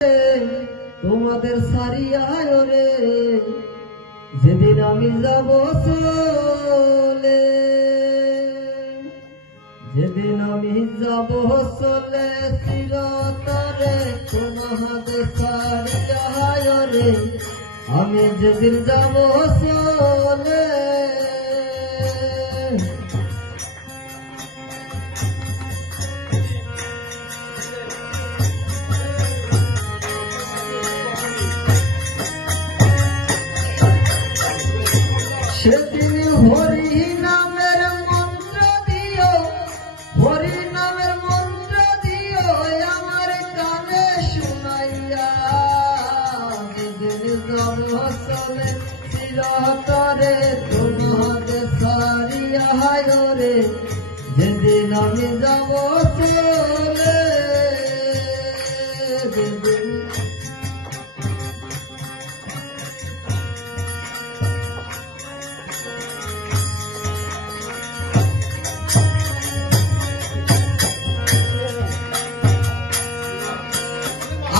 তোমাদের সারিয়া রে যেদিন আমি যাব চলে, যেদিন আমি যাব চলে চিরতরে তোমাদের সারিয়া রে আমি যেদিন যাব চলে। সেদিন হরি নামের মন্ত্র দিও, হরি নামের মন্ত্র দিও আমার কানে শুনাইয়া, যেদিন যাব চলে চিরতরে তোমাদের সারিয়া রে যেদিন আমি যাব চলে।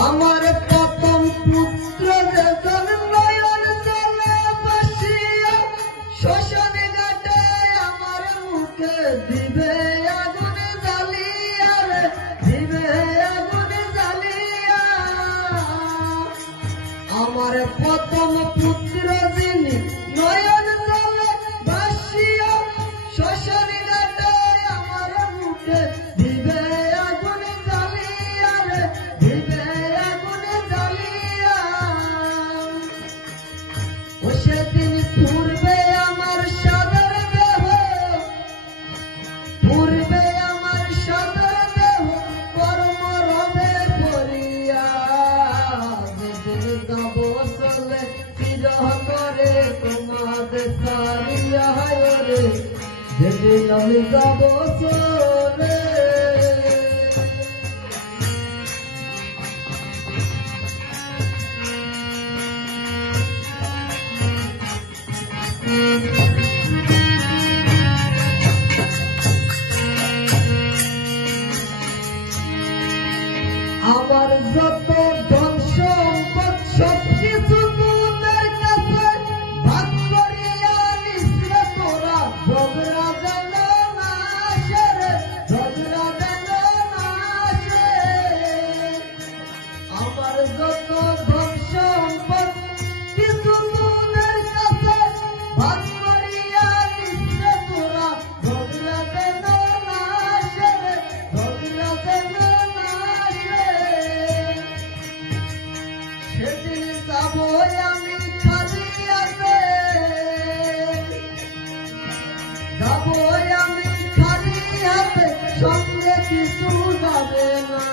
আমার প্রথম পুত্র যখন নয়ন জলে বসিয়া শ্মশানে ঘাটে আমার মুখে দিবে আগুন জ্বালিয়া রে, দিবে আগুন জ্বালিয়া। আমার প্রথম পুত্র যিনি নয়ন জলে বসিয়া শ্মশানে ঘাটে আমার মুখে দিবে আগুন জ্বালিয়া রে, দিবে সেদিন পূর্বে আমার সাদর দেহ, পূর্বে আমার সাদর দেহ কর্ম রবে পড়িয়া, যেদিন যাব চলে চিরতরে তোমাদের সারিয়া রে যেদিন আমি যাব চলে। আমার যত ধন সম্পদ সবকিছু তোদের কাছে ভাগ করিয়া নিছে তোরা, ঝগড়া যেন না আসে রে, ঝগড়া যেন না আসে। আমার যত ধন সম্পদ কিছু তোদের কাছে ভাগ করিয়া নিছে তোরা, ঝগড়া যেন না আসে রে, ঝগড়া যেন না আসে। সেদিন যাব আমি খালি হাতে, যাব আমি খালি হাতে, সঙ্গে কিছু যাবে না।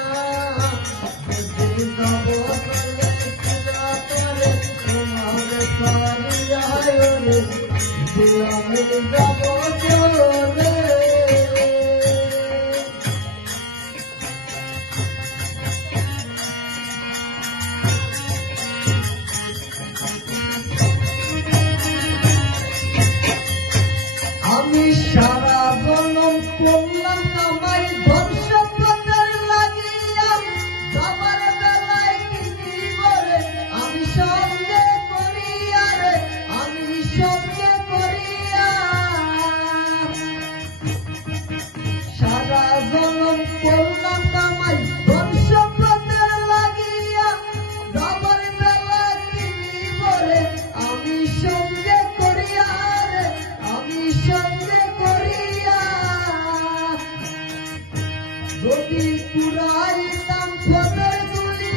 সেদিন যাব চলে চিরতরে তোমাদের সারিয়া রে যেদিন আমি যাব চলে। আমি সারা জনম করলাম কামাই ধন সম্পদের লাগিয়া, যাবার বেলায় কি করে আমি সঙ্গে করিয়া রে, আমি সঙ্গে করিয়া। সারা জনম করলাম কামাই ধন সম্পদের লাগিয়া, যাবার বেলা কি করে আমি সঙ্গে করিয়া রে, আমি সঙ্গে করিয়া। যদি কুড়াইতাম ফতের গুলি,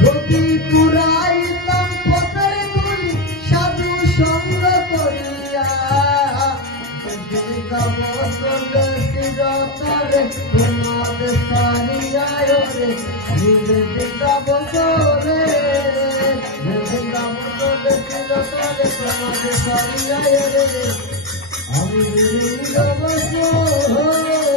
যদি কুড়াইতাম ফতের গুলি সাধু সঙ্গ করিয়া, যেদিন যাব চলে চিরতরে তোমাদের সারিয়া রে যেদিন যাব চলে, যেদিন যাব চলে চিরতরে তোমাদের সারিয়া রে আমি যেদিন যাব চলে।